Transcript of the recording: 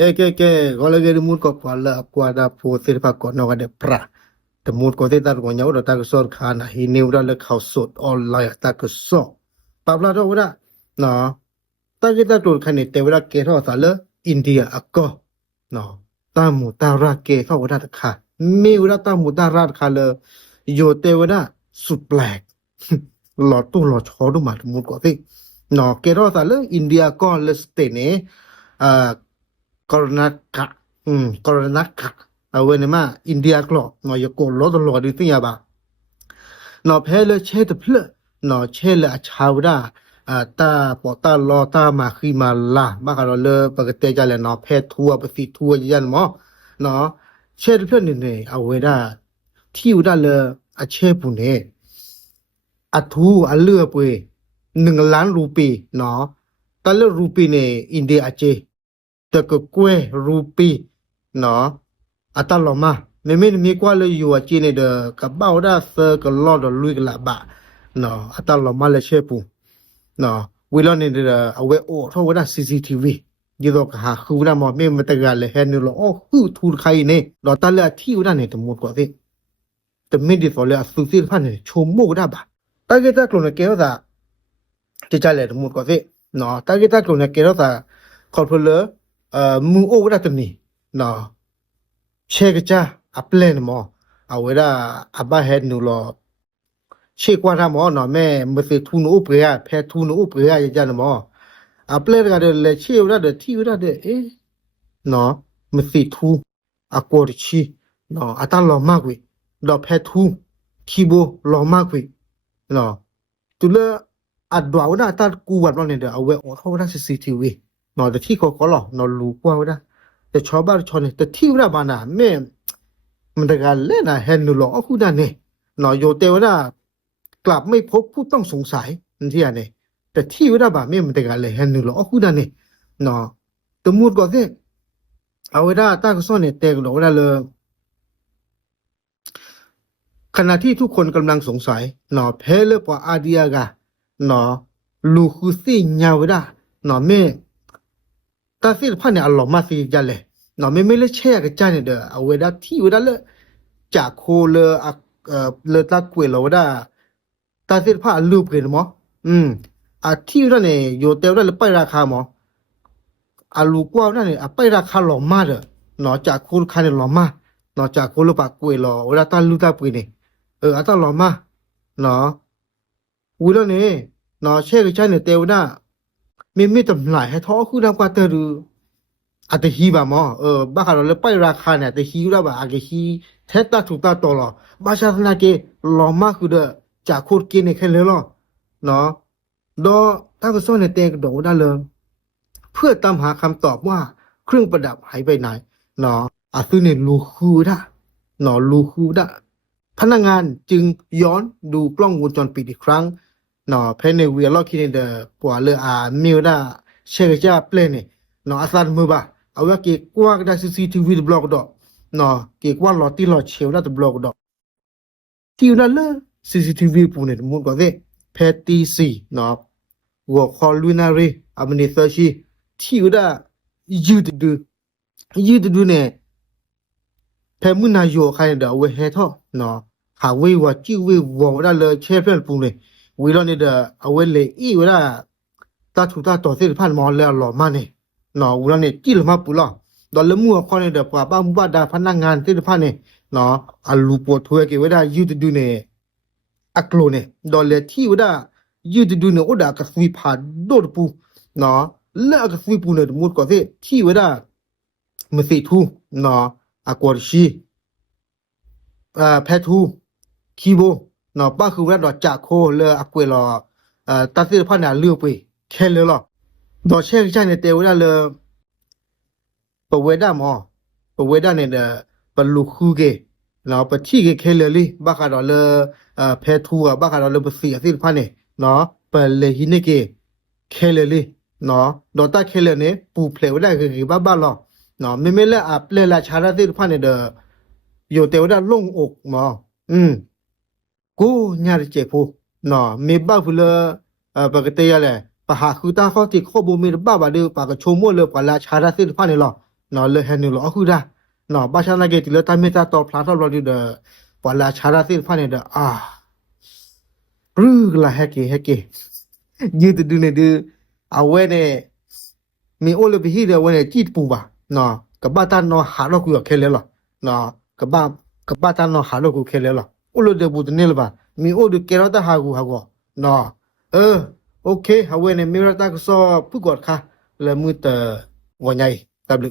Kalau lagi di mood kau kuala aku ada poster pak kau nak ada pra. The mood kau tu tak kau nyawa dah tak kesor khana. Ini udah le kau sot online tak kesor. Pabla tu udah, nah, tak kita tu kan itu udah kira salah India aku, nah, tamu tarak kira udah tak kah. Mi udah tamu tarak kalau yo te udah suplek. Lot tu lot chodu mat mood kau tu. Nah, kira salah India kau le stay ni, Karnataka, Karnataka. Awen ma India klo, no yo ko lo lo di tiya ba. No phele che de phle, no che le chawda, ta po ta lo ta ma khi ma la, ba ka lo le ba ke te ja le no phe thua ba si thua yan mo. No che de phle ni ne awe da thi u da le a che pu ne. A thu a le pwe 1 ล้านรูปีเนาะตะเลรูปีเนี่ยอินเดียอาเจตะกกวยรูปีเนาะอะตะลอมาไม่มีกว่าเลยอยู่อาเจเนี่ยเดกะบ่าวดาเซกะลอดลุยกะละบะเนาะอะตะลอมาเลยเชปูเนาะวิลอเนี่ยเดอเวโอทอวดา CCTV ยีดอกหาคือดามอเมมตะกะเลยเฮนโลโอ้ฮู้ทูไคเนี่ยดอตะเลที่วดาเนี่ยตะหมดกว่าสิตะมิดิฟอเลอสุซิพันเนี่ยชมโมดาบะตะเกตะกลนเกอซาจะจ่ายเลยทั้งหมดก็สิเนาะแต่ก็ถ้าคนเนี่ยเกี่ยวกับคอนโทรลเลอร์มือโอ้ได้ตัวนี้เนาะเช็คจ้าอัพเลนมอเอาไว้ได้อัพบ้าเฮดนูรอเช็คว่าทำมอเนาะแม่มาซื้อทุนอุปกรณ์แพ้ทุนอุปกรณ์อย่างนั้นมออัพเลนก็เดี๋ยวเลยเชี่ยวได้เดี๋ยวที่ได้เดี๋ยวเนาะมาซื้อทุนอากอดชีเนาะอัตราหล่อมากเว้ยดอกแพ้ทุนคีโบหล่อมากเว้ยเนาะตัวเลืออัดดาวน่ะตากูวัดมันเนี่ยเอาไว้ออกเข้าได้ CCTV เนาะแต่ที่เขาก็หรอเนาะรู้กว่าได้แต่ชาวบ้านชนเนี่ยแต่ที่ว่าบ้านน่ะแม่มันตะการเล่นน่ะเห็นหรอเอาคู่ด้านเนี่ยเนาะโยเตว่ากลับไม่พบผู้ต้องสงสัยนั่นที่อันเนี่ยแต่ที่ว่าบ้านแม่มันตะการเลยเห็นหรอเอาคู่ด้านเนี่ยเนาะตะมูดก็สิเอาไว้ได้ตาก็ซ่อนเนี่ยแต่ก็หรอได้เลยขณะที่ทุกคนกำลังสงสัยเนาะเพลปว่าอาเดียกาเนาะลูคือสิญาวดาเนาะแม่ตาสิพันเนี่ยอลอมาสิจันเลยเนาะไม่เลยแช่กับจันเนี่ยเด้อเอาไว้ได้ที่ไว้ได้เลยจากโคเลยเลตากวยเราได้ตาสิพันลูกเลยมั้งที่นั่นเนี่ยโยเตลได้เลยไปราคามั้งลูกว่านั่นเนี่ยไปราคาหล่อมากเด้อเนาะจากโคคันเนี่ยหล่อมากเนาะจากโคเลยปากกวยเราเวลาตาลูกตาปุยเนี่ยอัตราหล่อมากเนาะวิลเนี่ยเนาะเชื่อกันเนี่ยเตวน่ะไม่ตำหลายให้ท้อคือดำกว่าเตอร์อาจจะฮีบะมอบ้าเราเลยไปราคาเนี่ยแต่ฮีแล้วแบบอาจจะฮีเทตาถูกตาตัวหรอบ้าชาตินาเกหล่อมากคือเด้อจากโคตรเกเนี่ยแค่เลยหรอเนาะดอถ้าก็ซ่อนในเตกดอกได้เลยเพื่อตามหาคำตอบว่าเครื่องประดับหายไปไหนเนาะซึ่งเนี่ยลูคูดะเนาะลูคูดะพนักงานจึงย้อนดูกล้องวงจรปิดอีกครั้งเนาะภายในเวลาคิดเดอปัวเลยมิวดาเชกจ้าเปลเนี่ยเนาะอาสามือบ่าเอาไว้เกี่ยวกับได้ CCTV บล็อกดอกเนาะเกี่ยวกับหลอดที่หลอดเชลได้บล็อกดอกที่นั่นเลย CCTV ปุ่นเนี่ยมุดก็ได้แพทตีซีเนาะหัวคอลูนารีอามันเซอร์ชีที่ได้ยืดดูเนี่ยแพมุนายโยใครเดาเวเฮทอเนาะหาเวว่าจิ้วเววงได้เลยเชฟเพื่อนปุ่นเนี่ยวิลเนี่ยเดอเอาไว้เลยเวลาตาถูกตาต่อเส้นผ่านมอแล้วหล่อมากเนี่ยเนาะวิลเนี่ยจิ้ลมาปุ๊ล่ะดอลเลมัวคอเนี่ยเดอป่าบ้ามุบ้าดาพนักงานเส้นผ่านเนี่ยเนาะลูปวดทัวร์เกี่ยวได้ยืดดูเนี่ยอักโลเนี่ยดอลเลที่ว่ายืดดูเนี่ยโอดากระสุยผ่านโดดปูเนาะแล้วกระสุยปูเนี่ยมุดก่อนสิที่ว่ามันสิทูเนาะอากวดชีแพทูคีโบเนาะป้าคือว่าดอกจากโคเลยอากวยรอตัดสินพันเนี่ยเลือกไปแค่เลยหรอดอกเช่นใช่เนี่ยเตวได้เลยปะเวด้ามอปะเวด้าเนี่ยปะลูคูเกเนาะปะที่เกแค่เลยลิบ้าขาดอเลยแพทูบ้าขาดอเลยปะเสียสินพันเนี่ยเนาะปะเลยหินเกแค่เลยลิเนาะดอกตาแค่เลยเนี่ยปูเพลวได้คือบ้าหรอเนาะไม่เลยเปลละชาราสินพันเนี่ยโยเตวได้ลงอกมอกูญาติเจ็บผู้เนาะมีบ้าผู้เลปกติอะไรปะหาคือตาเขาที่ข้อมูลมีบ้าบาเดียวปากกระชมมั่วเลยปะลาชาราสิพันเนี่ยหรอ နော်လေဟန်နော်အခုဒါနော်ဘာသာနာကေတီလတမေတာတော့ဖလာတော့လို့ဒီပလာချာရာသိဖာနေတာရူလာဟကေညစ်တူနေဒီအဝဲနဲ့မီအိုလဘီဟီရဝဲနဲ့ကြည့်ပူပါနော်ကဘာတာနော်ဟာတော့ကူခဲလဲလားနော်ကဘာတာနော်ဟာတော့ကူခဲလဲလားအိုလိုတဲ့ဘူးတနေလပါမီအိုဒကေရတာဟာကူနော်โอเคဟဝဲနဲ့မီရတာကစောပုကောခါလေမှုတဝညိုင်တဘလ